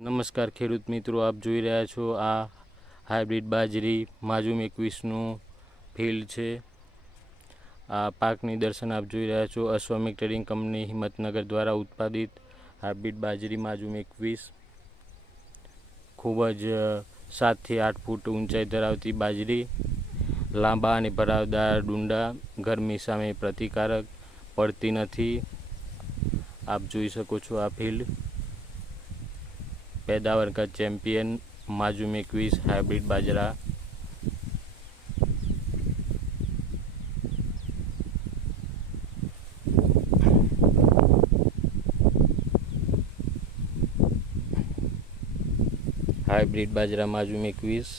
નમસ્કાર ખેડૂત મિત્રો, આપ જોઈ રહ્યા છો આ હાઇબ્રિડ બાજરી માજુમ 21નું ફિલ્ડ છે। આ પાક નિદર્શન આપ જોઈ રહ્યા છો અશ્વમેઘ ટ્રેડિંગ કંપની હિંમતનગર દ્વારા ઉત્પાદિત હાઇબ્રિડ બાજરી માજુમ 21 ખૂબ જ 7 થી 8 ફૂટ ઊંચાઈ ધરાવતી બાજરી, લાંબા અને ભરાવદાર ડુંડા, ગરમી સામે પ્રતિકારક, પડતી નથી। આપ જોઈ શકો છો આ ફિલ્ડ पैदावार का चैंपियन माजूम 21 हाइब्रिड बाजरा। हाइब्रिड बाजरा माजूम 21